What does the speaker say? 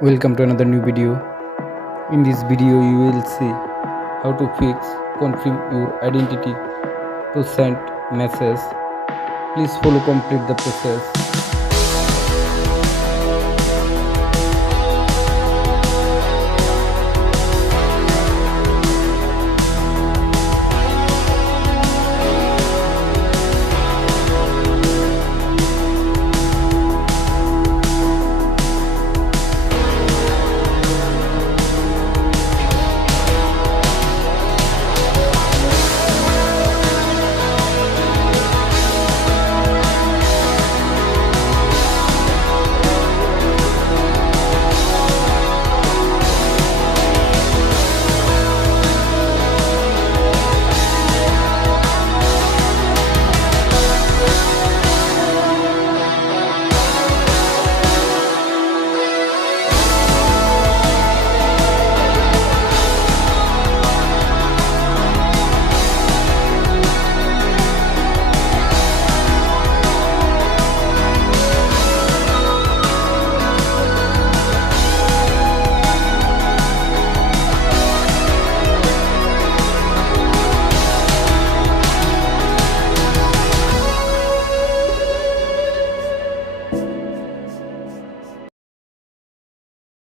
Welcome to another new video. In this video you will see how to confirm your identity to send message. Please follow complete the process.